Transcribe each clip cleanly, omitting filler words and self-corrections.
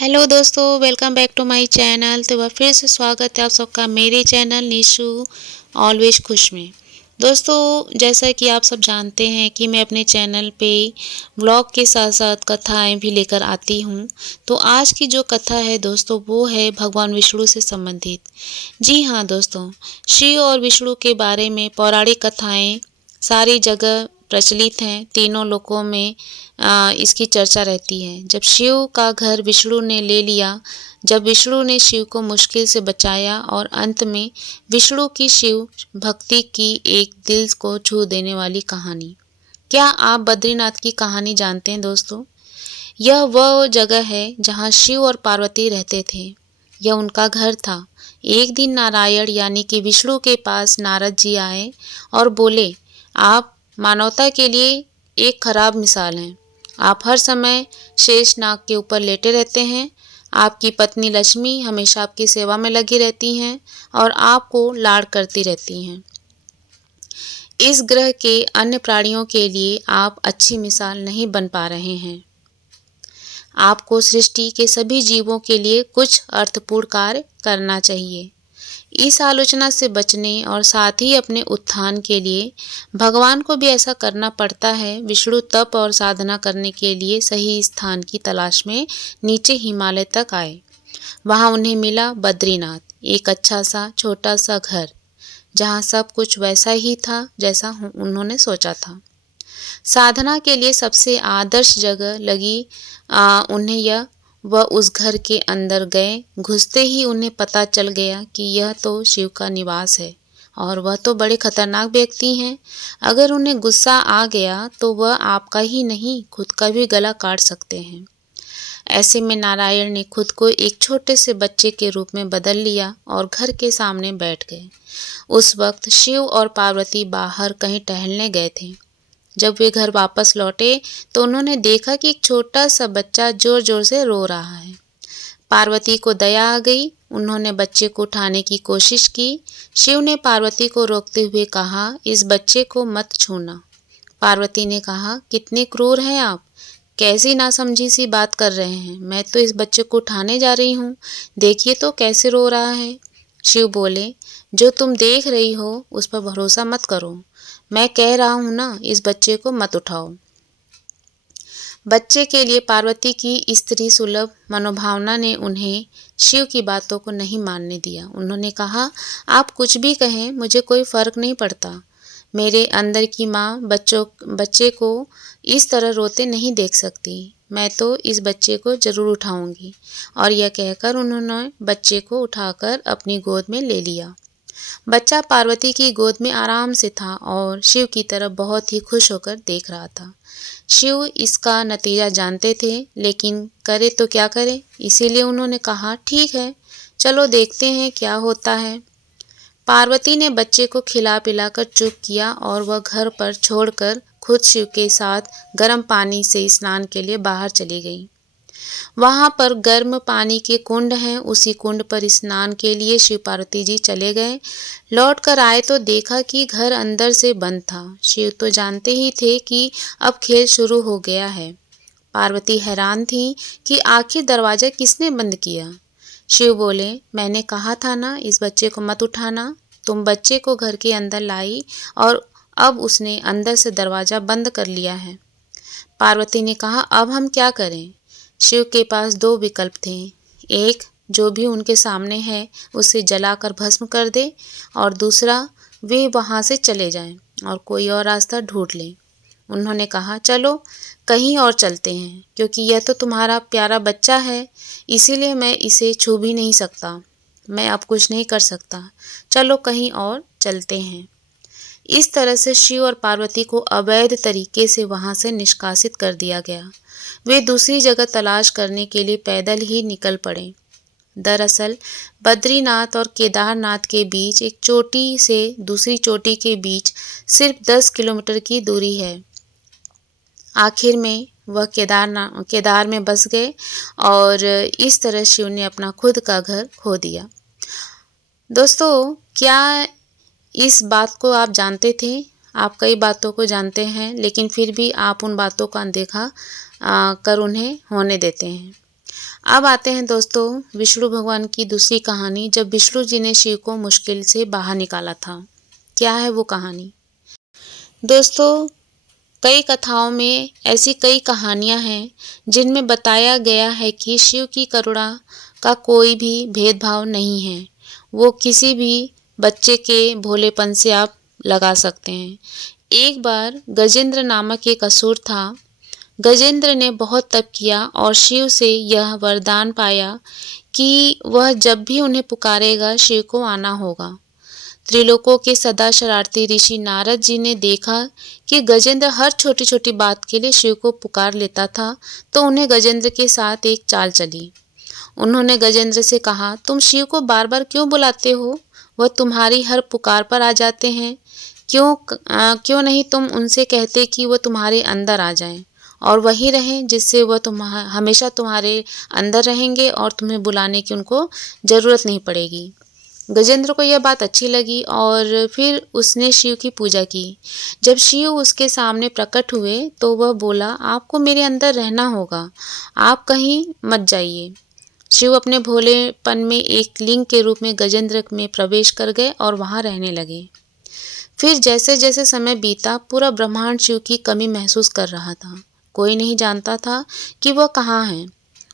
Hello दोस्तों, welcome back to my channel. तो वह फिर से स्वागत है आप सबका मेरे चैनल निशु ऑलवेज खुश में। दोस्तों, जैसा कि आप सब जानते हैं कि मैं अपने चैनल पे व्लॉग के साथ साथ कथाएं भी लेकर आती हूं। तो आज की जो कथा है दोस्तों, वो है भगवान विष्णु से संबंधित। जी हाँ दोस्तों, शिव और विष्णु के बारे में पौराणिक कथाएं सारी जगह प्रचलित हैं। तीनों लोकों में इसकी चर्चा रहती है। जब शिव का घर विष्णु ने ले लिया, जब विष्णु ने शिव को मुश्किल से बचाया और अंत में विष्णु की शिव भक्ति की एक दिल को छू देने वाली कहानी। क्या आप बद्रीनाथ की कहानी जानते हैं दोस्तों? यह वह जगह है जहाँ शिव और पार्वती रहते थे। यह उनका घर था। एक दिन नारायण यानी कि विष्णु के पास नारद जी आए और बोले, आप मानवता के लिए एक खराब मिसाल हैं। आप हर समय शेष नाग के ऊपर लेटे रहते हैं। आपकी पत्नी लक्ष्मी हमेशा आपकी सेवा में लगी रहती हैं और आपको लाड़ करती रहती हैं। इस ग्रह के अन्य प्राणियों के लिए आप अच्छी मिसाल नहीं बन पा रहे हैं। आपको सृष्टि के सभी जीवों के लिए कुछ अर्थपूर्ण कार्य करना चाहिए। इस आलोचना से बचने और साथ ही अपने उत्थान के लिए भगवान को भी ऐसा करना पड़ता है। विष्णु तप और साधना करने के लिए सही स्थान की तलाश में नीचे हिमालय तक आए। वहां उन्हें मिला बद्रीनाथ, एक अच्छा सा छोटा सा घर जहां सब कुछ वैसा ही था जैसा उन्होंने सोचा था। साधना के लिए सबसे आदर्श जगह लगी उन्हें यह। वह उस घर के अंदर गए। घुसते ही उन्हें पता चल गया कि यह तो शिव का निवास है और वह तो बड़े खतरनाक व्यक्ति हैं। अगर उन्हें गुस्सा आ गया तो वह आपका ही नहीं खुद का भी गला काट सकते हैं। ऐसे में नारायण ने खुद को एक छोटे से बच्चे के रूप में बदल लिया और घर के सामने बैठ गए। उस वक्त शिव और पार्वती बाहर कहीं टहलने गए थे। जब वे घर वापस लौटे तो उन्होंने देखा कि एक छोटा सा बच्चा जोर जोर से रो रहा है। पार्वती को दया आ गई। उन्होंने बच्चे को उठाने की कोशिश की। शिव ने पार्वती को रोकते हुए कहा, इस बच्चे को मत छूना। पार्वती ने कहा, कितने क्रूर हैं आप, कैसी नासमझी सी बात कर रहे हैं। मैं तो इस बच्चे को उठाने जा रही हूँ, देखिए तो कैसे रो रहा है। शिव बोले, जो तुम देख रही हो उस पर भरोसा मत करो। मैं कह रहा हूं ना, इस बच्चे को मत उठाओ। बच्चे के लिए पार्वती की स्त्री सुलभ मनोभावना ने उन्हें शिव की बातों को नहीं मानने दिया। उन्होंने कहा, आप कुछ भी कहें, मुझे कोई फर्क नहीं पड़ता। मेरे अंदर की माँ बच्चे को इस तरह रोते नहीं देख सकती। मैं तो इस बच्चे को जरूर उठाऊंगी। और यह कहकर उन्होंने बच्चे को उठाकर अपनी गोद में ले लिया। बच्चा पार्वती की गोद में आराम से था और शिव की तरफ बहुत ही खुश होकर देख रहा था। शिव इसका नतीजा जानते थे, लेकिन करे तो क्या करे, इसीलिए उन्होंने कहा, ठीक है, चलो देखते हैं क्या होता है। पार्वती ने बच्चे को खिला पिलाकर चुप किया और वह घर पर छोड़कर खुद शिव के साथ गर्म पानी से स्नान के लिए बाहर चली गई। वहां पर गर्म पानी के कुंड हैं। उसी कुंड पर स्नान के लिए शिव पार्वती जी चले गए। लौट कर आए तो देखा कि घर अंदर से बंद था। शिव तो जानते ही थे कि अब खेल शुरू हो गया है। पार्वती हैरान थी कि आखिर दरवाजा किसने बंद किया। शिव बोले, मैंने कहा था ना, इस बच्चे को मत उठाना। तुम बच्चे को घर के अंदर लाई और अब उसने अंदर से दरवाजा बंद कर लिया है। पार्वती ने कहा, अब हम क्या करें? शिव के पास दो विकल्प थे। एक, जो भी उनके सामने है उसे जलाकर भस्म कर दे, और दूसरा, वे वहां से चले जाएं और कोई और रास्ता ढूंढ लें। उन्होंने कहा, चलो कहीं और चलते हैं, क्योंकि यह तो तुम्हारा प्यारा बच्चा है, इसीलिए मैं इसे छू भी नहीं सकता। मैं अब कुछ नहीं कर सकता, चलो कहीं और चलते हैं। इस तरह से शिव और पार्वती को अवैध तरीके से वहां से निष्कासित कर दिया गया। वे दूसरी जगह तलाश करने के लिए पैदल ही निकल पड़े। दरअसल बद्रीनाथ और केदारनाथ के बीच एक चोटी से दूसरी चोटी के बीच सिर्फ 10 किलोमीटर की दूरी है। आखिर में वह केदार में बस गए और इस तरह शिव ने अपना खुद का घर खो दिया। दोस्तों, क्या इस बात को आप जानते थे? आप कई बातों को जानते हैं, लेकिन फिर भी आप उन बातों का अनदेखा कर उन्हें होने देते हैं। अब आते हैं दोस्तों विष्णु भगवान की दूसरी कहानी, जब विष्णु जी ने शिव को मुश्किल से बाहर निकाला था। क्या है वो कहानी? दोस्तों, कई कथाओं में ऐसी कई कहानियां हैं जिनमें बताया गया है कि शिव की करुणा का कोई भी भेदभाव नहीं है। वो किसी भी बच्चे के भोलेपन से आप लगा सकते हैं। एक बार गजेंद्र नामक एक असुर था। गजेंद्र ने बहुत तप किया और शिव से यह वरदान पाया कि वह जब भी उन्हें पुकारेगा शिव को आना होगा। त्रिलोकों के सदा शरारती ऋषि नारद जी ने देखा कि गजेंद्र हर छोटी छोटी बात के लिए शिव को पुकार लेता था, तो उन्हें गजेंद्र के साथ एक चाल चली। उन्होंने गजेंद्र से कहा, तुम शिव को बार बार क्यों बुलाते हो? वह तुम्हारी हर पुकार पर आ जाते हैं। क्यों नहीं तुम उनसे कहते कि वह तुम्हारे अंदर आ जाएं और वही रहें, जिससे वह हमेशा तुम्हारे अंदर रहेंगे और तुम्हें बुलाने की उनको ज़रूरत नहीं पड़ेगी। गजेंद्र को यह बात अच्छी लगी और फिर उसने शिव की पूजा की। जब शिव उसके सामने प्रकट हुए तो वह बोला, आपको मेरे अंदर रहना होगा, आप कहीं मत जाइए। शिव अपने भोलेपन में एक लिंग के रूप में गजेंद्र में प्रवेश कर गए और वहाँ रहने लगे। फिर जैसे जैसे समय बीता, पूरा ब्रह्मांड शिव की कमी महसूस कर रहा था। कोई नहीं जानता था कि वह कहाँ है।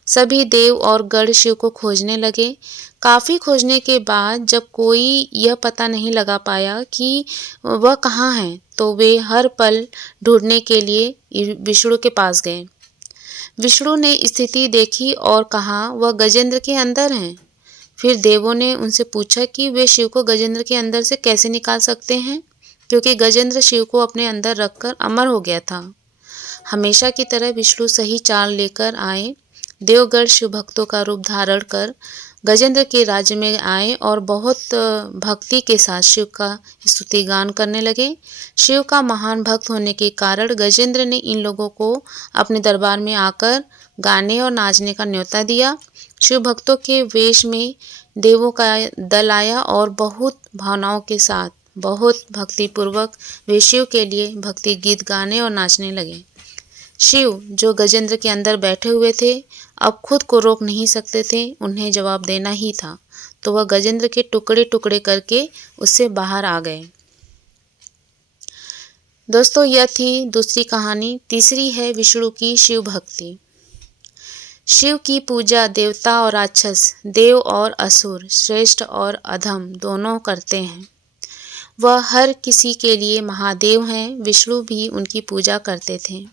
सभी देव और गण शिव को खोजने लगे। काफ़ी खोजने के बाद जब कोई यह पता नहीं लगा पाया कि वह कहाँ है, तो वे हर पल ढूंढने के लिए विष्णु के पास गए। विष्णु ने स्थिति देखी और कहा, वह गजेंद्र के अंदर हैं। फिर देवों ने उनसे पूछा कि वे शिव को गजेंद्र के अंदर से कैसे निकाल सकते हैं, क्योंकि गजेंद्र शिव को अपने अंदर रखकर अमर हो गया था। हमेशा की तरह विष्णु सही चाल लेकर आए। देवगण शिव भक्तों का रूप धारण कर गजेंद्र के राज्य में आए और बहुत भक्ति के साथ शिव का स्तुति गान करने लगे। शिव का महान भक्त होने के कारण गजेंद्र ने इन लोगों को अपने दरबार में आकर गाने और नाचने का न्योता दिया। शिव भक्तों के वेश में देवों का दल आया और बहुत भावनाओं के साथ, बहुत भक्तिपूर्वक वे शिव के लिए भक्ति गीत गाने और नाचने लगे। शिव, जो गजेंद्र के अंदर बैठे हुए थे, अब खुद को रोक नहीं सकते थे, उन्हें जवाब देना ही था। तो वह गजेंद्र के टुकड़े टुकड़े करके उससे बाहर आ गए। दोस्तों, यह थी दूसरी कहानी। तीसरी है विष्णु की शिव भक्ति। शिव की पूजा देवता और राक्षस, देव और असुर, श्रेष्ठ और अधम दोनों करते हैं। वह हर किसी के लिए महादेव हैं। विष्णु भी उनकी पूजा करते थे।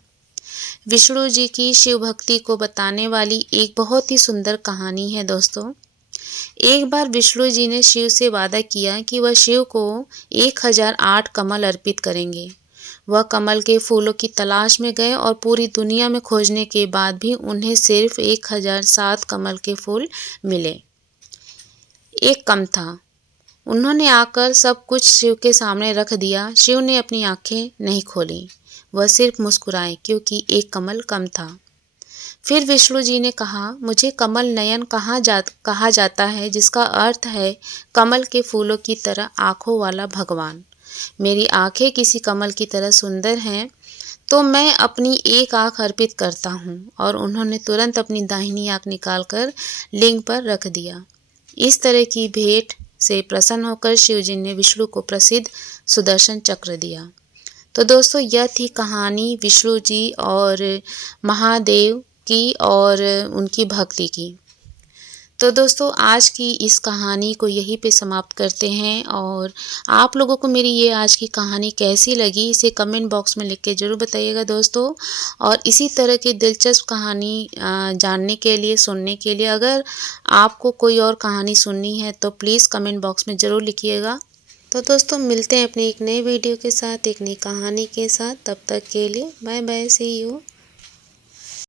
विष्णु जी की शिव भक्ति को बताने वाली एक बहुत ही सुंदर कहानी है दोस्तों। एक बार विष्णु जी ने शिव से वादा किया कि वह शिव को 1008 कमल अर्पित करेंगे। वह कमल के फूलों की तलाश में गए और पूरी दुनिया में खोजने के बाद भी उन्हें सिर्फ 1007 कमल के फूल मिले। एक कम था। उन्होंने आकर सब कुछ शिव के सामने रख दिया। शिव ने अपनी आंखें नहीं खोली, वह सिर्फ मुस्कुराए, क्योंकि एक कमल कम था। फिर विष्णु जी ने कहा, मुझे कमल नयन कहा जाता है, जिसका अर्थ है कमल के फूलों की तरह आँखों वाला भगवान। मेरी आँखें किसी कमल की तरह सुंदर हैं, तो मैं अपनी एक आँख अर्पित करता हूँ। और उन्होंने तुरंत अपनी दाहिनी आँख निकालकर लिंग पर रख दिया। इस तरह की भेंट से प्रसन्न होकर शिव जी ने विष्णु को प्रसिद्ध सुदर्शन चक्र दिया। तो दोस्तों, यह थी कहानी विष्णु जी और महादेव की और उनकी भक्ति की। तो दोस्तों, आज की इस कहानी को यहीं पे समाप्त करते हैं। और आप लोगों को मेरी ये आज की कहानी कैसी लगी, इसे कमेंट बॉक्स में लिख के ज़रूर बताइएगा दोस्तों। और इसी तरह की दिलचस्प कहानी जानने के लिए, सुनने के लिए, अगर आपको कोई और कहानी सुननी है तो प्लीज़ कमेंट बॉक्स में ज़रूर लिखिएगा। तो दोस्तों, मिलते हैं अपनी एक नई वीडियो के साथ, एक नई कहानी के साथ। तब तक के लिए बाय बाय, सी यू।